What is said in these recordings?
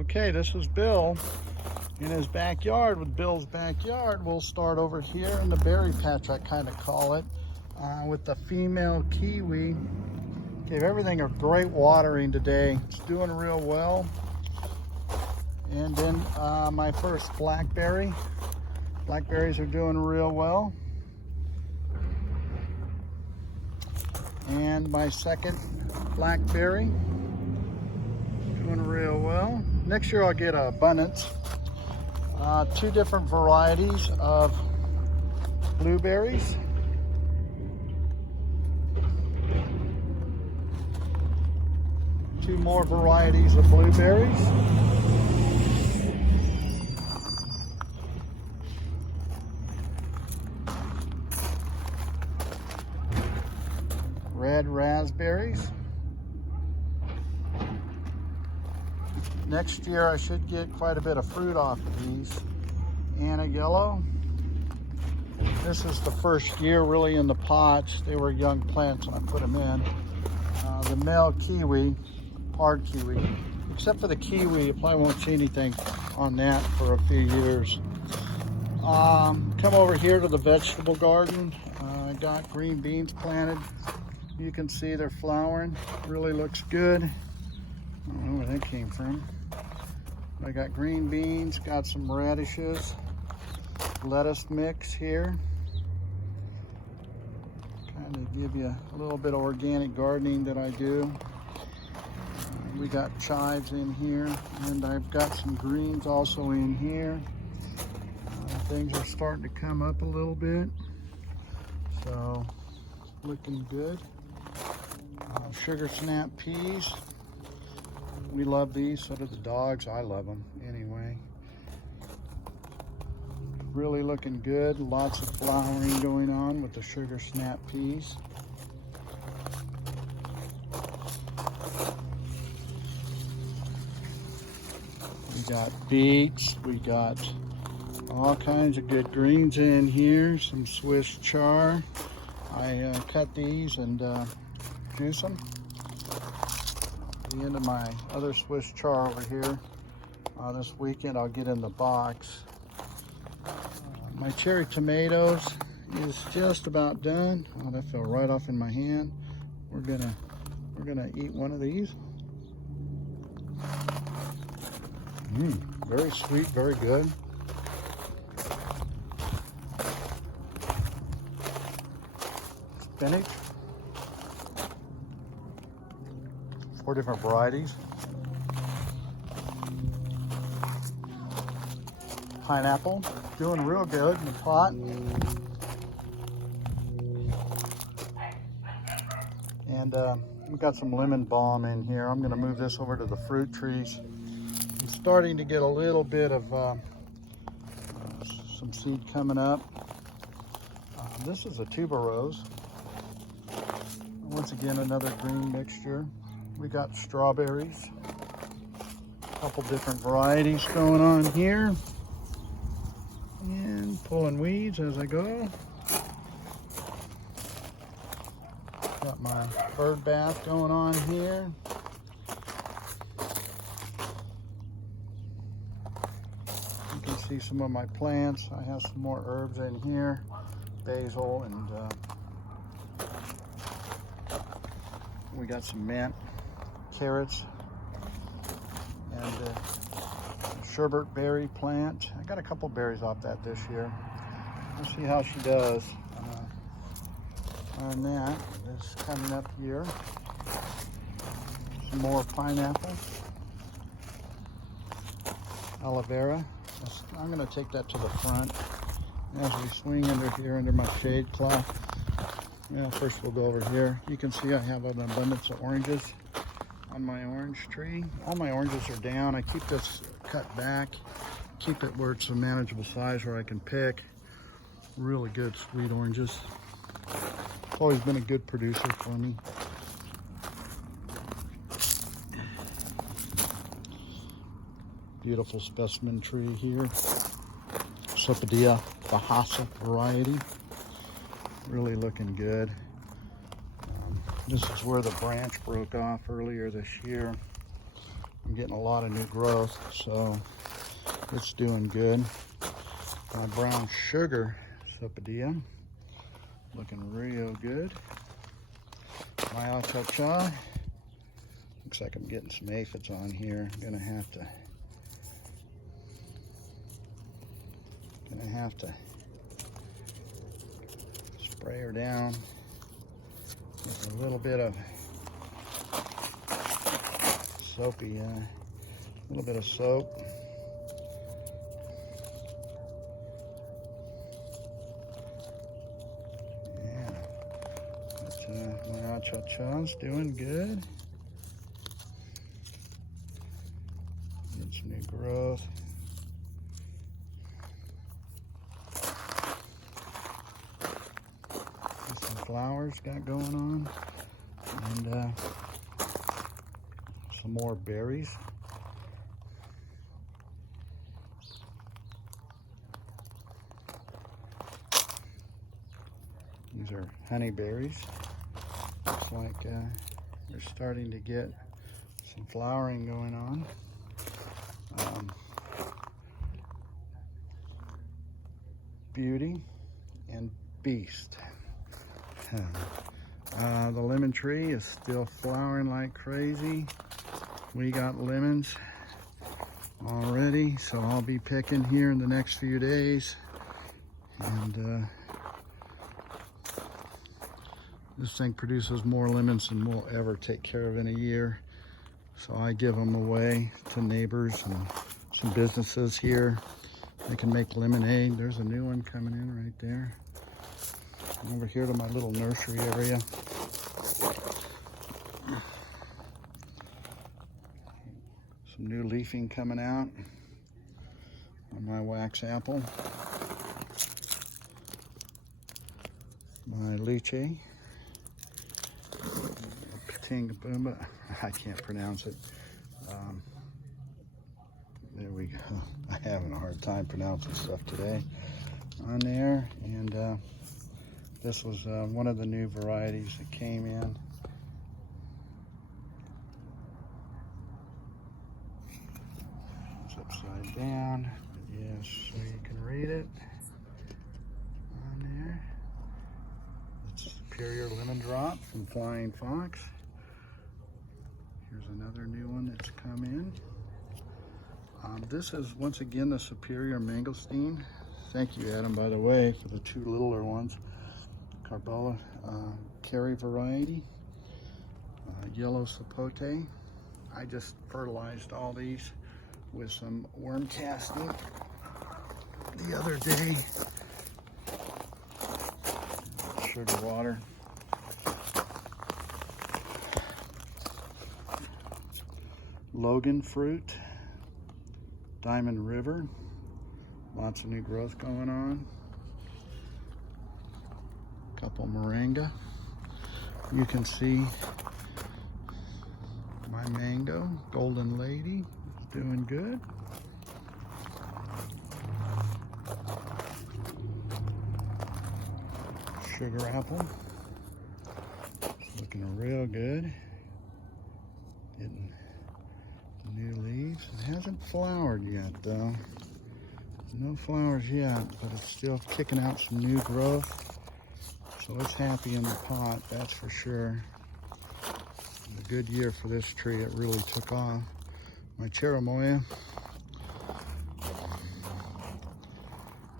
Okay, this is Bill in his backyard with Bill's backyard. We'll start over here in the berry patch, I kind of call it, with the female kiwi. Gave everything a great watering today. It's doing real well. And then my first blackberry. Blackberries are doing real well. And my second blackberry, doing real well. Next year I'll get abundance. Two different varieties of blueberries. Two more varieties of blueberries. Red raspberries. Next year I should get quite a bit of fruit off of these. And a yellow. This is the first year really in the pots. They were young plants when I put them in. The male kiwi, hard kiwi. Except for the kiwi, you probably won't see anything on that for a few years. Come over here to the vegetable garden. I got green beans planted. You can see they're flowering. Really looks good. I don't know where that came from. I got green beans, got some radishes, lettuce mix here. Kind of give you a little bit of organic gardening that I do. We got chives in here, and I've got some greens also in here. Things are starting to come up a little bit, so looking good. Sugar snap peas. We love these, so do the dogs. I love them anyway. Really looking good. Lots of flowering going on with the sugar snap peas. We got beets. We got all kinds of good greens in here. Some Swiss chard. I cut these and juice them. The end of my other Swiss chard over here. This weekend I'll get in the box. My cherry tomatoes is just about done. Oh, that fell right off in my hand. We're gonna eat one of these. Very sweet, very good. Spinach. 4 different varieties. Pineapple, doing real good in the pot. And we got some lemon balm in here. I'm gonna move this over to the fruit trees. I'm starting to get a little bit of some seed coming up. This is a tuberose. Once again, another green mixture. We got strawberries, a couple different varieties going on here, and pulling weeds as I go. Got my bird bath going on here. You can see some of my plants. I have some more herbs in here, basil, and we got some mint, carrots, and sherbet berry plant. I got a couple berries off that this year. We'll see how she does on that this coming up year. Some more pineapple, aloe vera. I'm going to take that to the front as we swing under here under my shade cloth. Well, first we'll go over here. You can see I have an abundance of oranges on my orange tree. All my oranges are down. I keep this cut back, keep it where it's a manageable size where I can pick. Really good sweet oranges. It's always been a good producer for me. Beautiful specimen tree here. Cepodia Bahasa variety. Really looking good. This is where the branch broke off earlier this year. I'm getting a lot of new growth, so it's doing good. My brown sugar Sapodilla, looking real good. My Acha-Cha, looks like I'm getting some aphids on here. I'm gonna have to spray her down with a little bit of soapy, a little bit of soap. Yeah, but my Acha-Cha's doing good. Get some new growth. Some flowers got going on, and some more berries. These are honey berries. Looks like they're starting to get some flowering going on. Beauty and Beast. The lemon tree is still flowering like crazy. We got lemons already, so I'll be picking here in the next few days. And this thing produces more lemons than we'll ever take care of in a year. So I give them away to neighbors and some businesses here. They can make lemonade. There's a new one coming in right there. Over here to my little nursery area. Some new leafing coming out on my wax apple. My lychee. Tingaboomba. I can't pronounce it. There we go. I'm having a hard time pronouncing stuff today on there. And this was one of the new varieties that came in. It's upside down. Yes, so you can read it on there. It's Superior Lemon Drop from Flying Fox. Here's another new one that's come in. This is once again the Superior Mangosteen. Thank you, Adam, by the way, for the two littler ones. Carbella Kerry variety. Yellow Sapote. I just fertilized all these with some worm casting the other day. Sugar water. Logan fruit. Diamond River. Lots of new growth going on. Couple moringa. You can see my mango, Golden Lady, is doing good. Sugar apple, it's looking real good. Getting new leaves. It hasn't flowered yet though. No flowers yet, but it's still kicking out some new growth. So it's happy in the pot, that's for sure. A good year for this tree, it really took off. My cherimoya.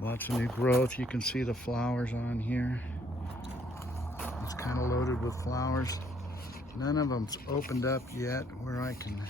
Lots of new growth. You can see the flowers on here. It's kind of loaded with flowers. None of them's opened up yet where I can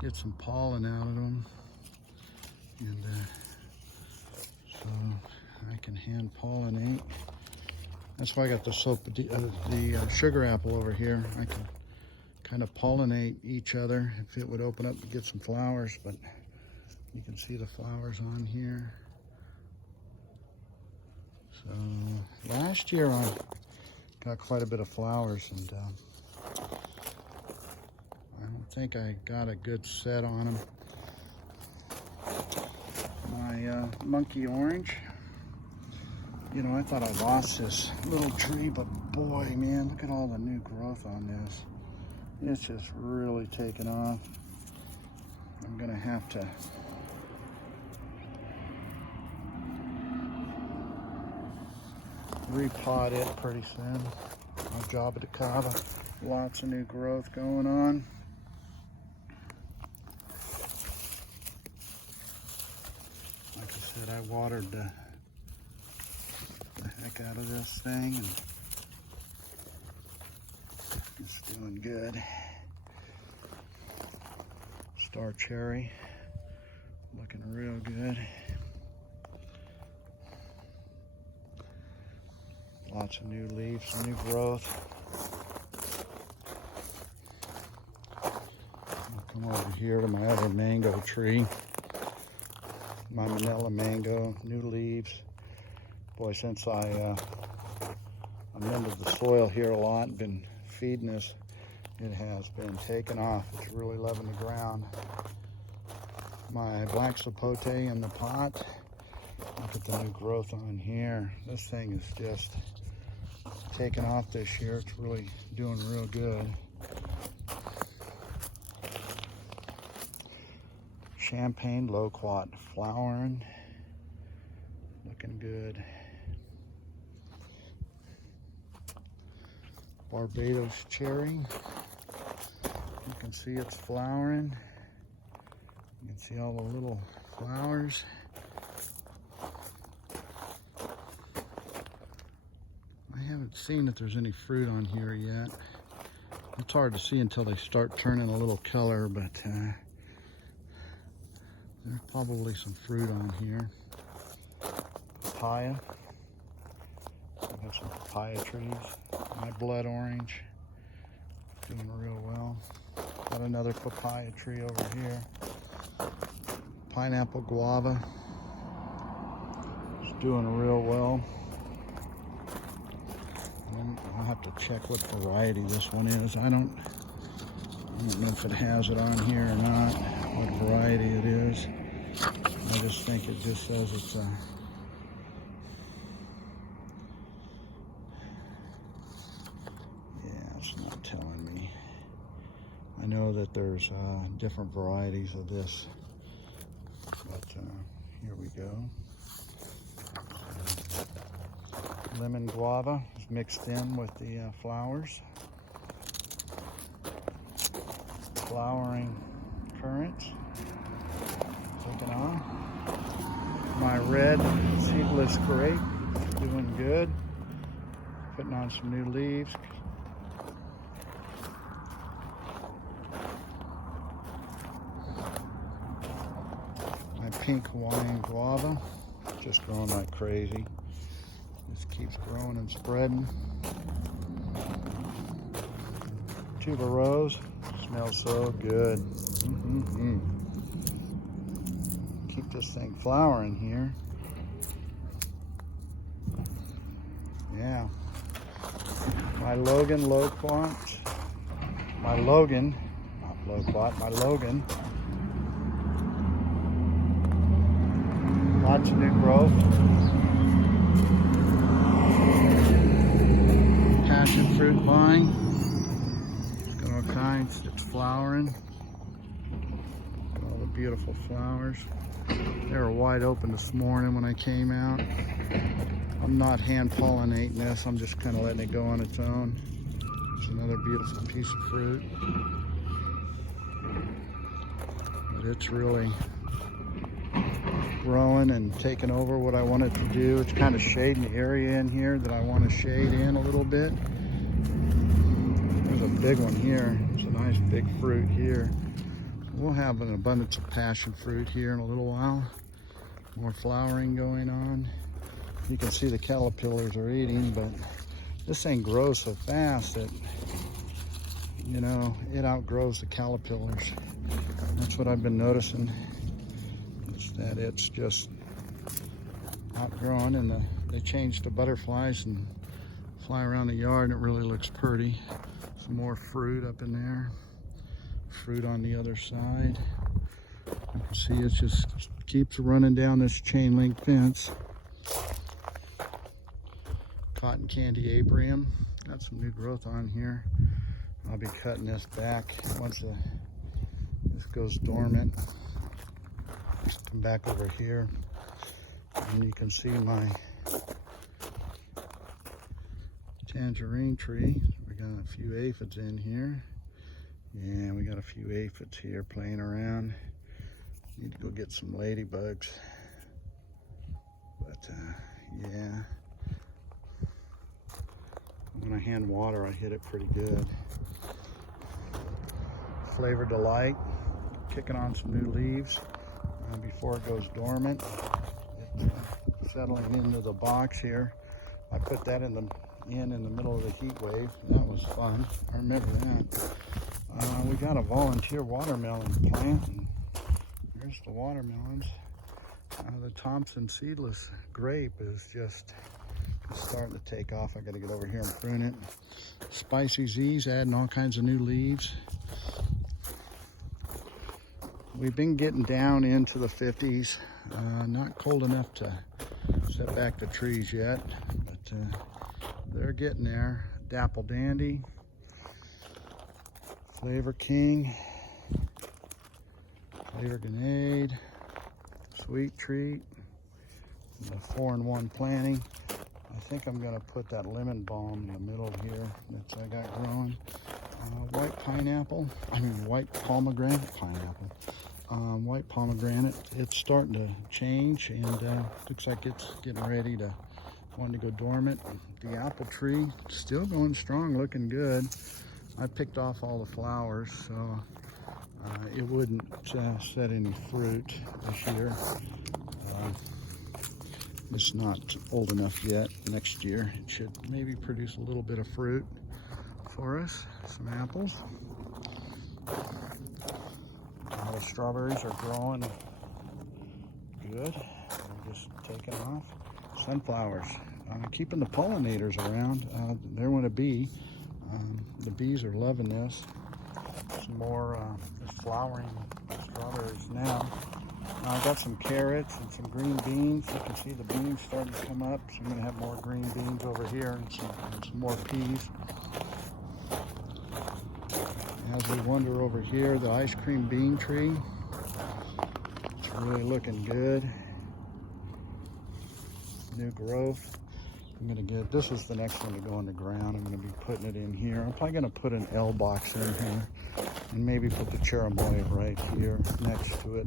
get some pollen out of them. And so I can hand pollinate. That's why I got the sugar apple over here. I can kind of pollinate each other if it would open up to get some flowers, but you can see the flowers on here. So last year I got quite a bit of flowers, and I don't think I got a good set on them. My monkey orange. You know, I thought I lost this little tree, but boy, man, look at all the new growth on this. It's just really taken off. I'm gonna have to repot it pretty soon. My Java de Cava, lots of new growth going on. Like I said, I watered the heck out of this thing, and it's doing good. Star cherry, looking real good. Lots of new leaves, some new growth. I'll come over here to my other mango tree. My Manila mango, new leaves. Boy, since I'm into the soil here a lot and been feeding this, it has been taking off. It's really loving the ground. My black sapote in the pot. Look at the new growth on here. This thing is just taking off this year. It's really doing real good. Champagne loquat flowering. Looking good. Barbados cherry. You can see it's flowering. You can see all the little flowers. I haven't seen if there's any fruit on here yet. It's hard to see until they start turning a little color, but there's probably some fruit on here. Papaya. I have some papaya trees. My blood orange, doing real well. Got another papaya tree over here. Pineapple guava, it's doing real well. I'll have to check what variety this one is. I don't know if it has it on here or not, what variety it is. I just think it just says it's a it's not telling me. I know that there's different varieties of this, but here we go. Lemon guava is mixed in with the flowers. Flowering currants, taking on. My red seedless grape, doing good. Putting on some new leaves. My pink Hawaiian guava, just growing like crazy. Just keeps growing and spreading. Tuberose, smells so good. Keep this thing flowering here. Yeah. My Logan loquat. My Logan, not loquat, my Logan. Lots of new growth. Passion fruit vine. It's got all kinds. It's flowering. Got all the beautiful flowers. They were wide open this morning when I came out. I'm not hand pollinating this. I'm just kind of letting it go on its own. It's another beautiful piece of fruit. But it's really growing and taking over what I want it to do. It's kind of shading the area in here that I want to shade in a little bit. There's a big one here. It's a nice big fruit here. We'll have an abundance of passion fruit here in a little while. More flowering going on. You can see the caterpillars are eating, but this thing grows so fast that, you know, it outgrows the caterpillars. That's what I've been noticing. That it's just outgrown, and they changed to butterflies and fly around the yard, and it really looks pretty. Some more fruit up in there, fruit on the other side. You can see it just keeps running down this chain link fence. Cotton candy abrium, got some new growth on here. I'll be cutting this back once this goes dormant. Come back over here, and you can see my tangerine tree. We got a few aphids in here. Yeah, we got a few aphids here playing around. Need to go get some ladybugs. But yeah, when I hand water, I hit it pretty good. Flavor Delight, kicking on some new leaves before it goes dormant. It's settling into the box here. I put that in the middle of the heat wave. That was fun. I remember that. We got a volunteer watermelon plant. And there's the watermelons. The Thompson seedless grape is just starting to take off. I got to get over here and prune it. Spicy Z's adding all kinds of new leaves. We've been getting down into the 50s. Not cold enough to set back the trees yet, but they're getting there. Dapple Dandy, Flavor King, Flavor Grenade, Sweet Treat, the 4-in-1 planting. I think I'm gonna put that lemon balm in the middle here that I got growing. White pomegranate, white pomegranate. It's starting to change, and looks like it's getting ready to want to go dormant. The apple tree still going strong, looking good. I picked off all the flowers, so it wouldn't set any fruit this year. It's not old enough yet. Next year it should maybe produce a little bit of fruit for us. Some apples. All the strawberries are growing good. They're just taking off. Sunflowers. Keeping the pollinators around. There went a bee. The bees are loving this. Some more flowering strawberries now. I got some carrots and some green beans. You can see the beans starting to come up. So I'm going to have more green beans over here and some more peas. As we wander over here, the ice cream bean tree. It's really looking good. New growth. I'm going to get, this is the next one to go in the ground. I'm going to be putting it in here. I'm probably going to put an L box in here and maybe put the cherimoya right here next to it.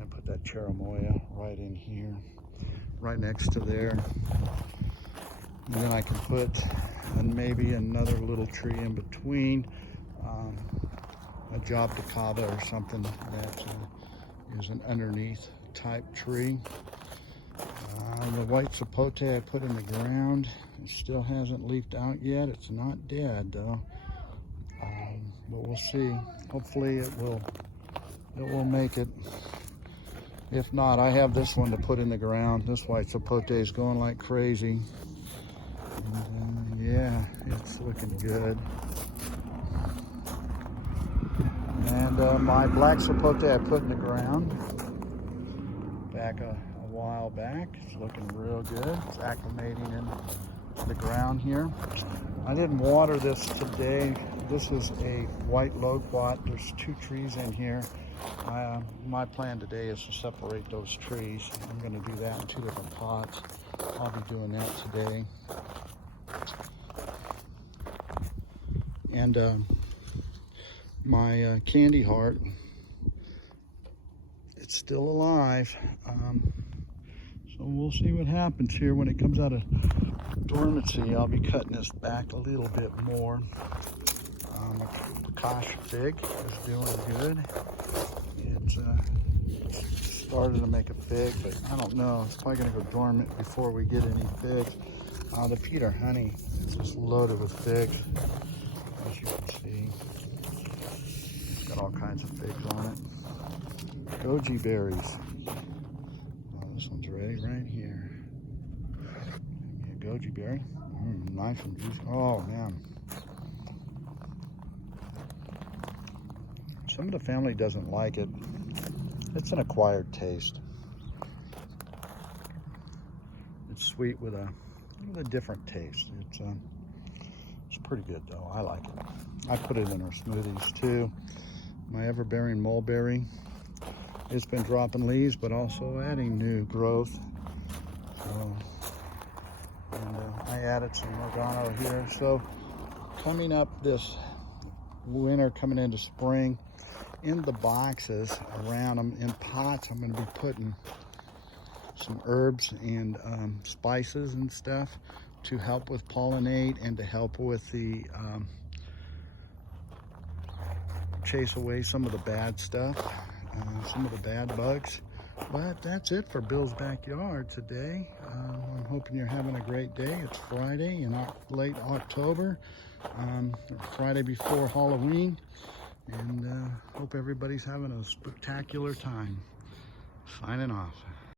And put that cherimoya right in here, right next to there. And then I can put maybe another little tree in between, a Jobticaba or something that is an underneath type tree. The white sapote I put in the ground. It still hasn't leafed out yet. It's not dead though, but we'll see. Hopefully it will make it. If not, I have this one to put in the ground. This white sapote is going like crazy. And, yeah, it's looking good. And my black sapote I put in the ground back a while back. It's looking real good. It's acclimating into the ground here. I didn't water this today. This is a white loquat. There's 2 trees in here. My plan today is to separate those trees. I'm going to do that in 2 different pots. I'll be doing that today. And my candy heart, it's still alive. So we'll see what happens here when it comes out of dormancy. I'll be cutting this back a little bit more. Kosh fig is doing good. It's started to make a fig, but I don't know. It's probably going to go dormant before we get any figs. The Peter Honey is just loaded with figs, as you can see. It's got all kinds of figs on it. Goji berries. This one's ready right here. Give me a goji berry. Nice and juicy. Oh man. Some of the family doesn't like it. It's an acquired taste. It's sweet with a different taste. It's pretty good though. I like it. I put it in our smoothies too. my everbearing mulberry. It's been dropping leaves, but also adding new growth. So, and I added some oregano here. So coming up this winter, coming into spring, in the boxes around them in pots, I'm going to be putting some herbs and spices and stuff to help with pollinate and to help with the chase away some of the bad stuff, some of the bad bugs. But that's it for Bill's Backyard today. I'm hoping you're having a great day. It's Friday in late October, Friday before Halloween, and hope everybody's having a spectacular time. Signing off.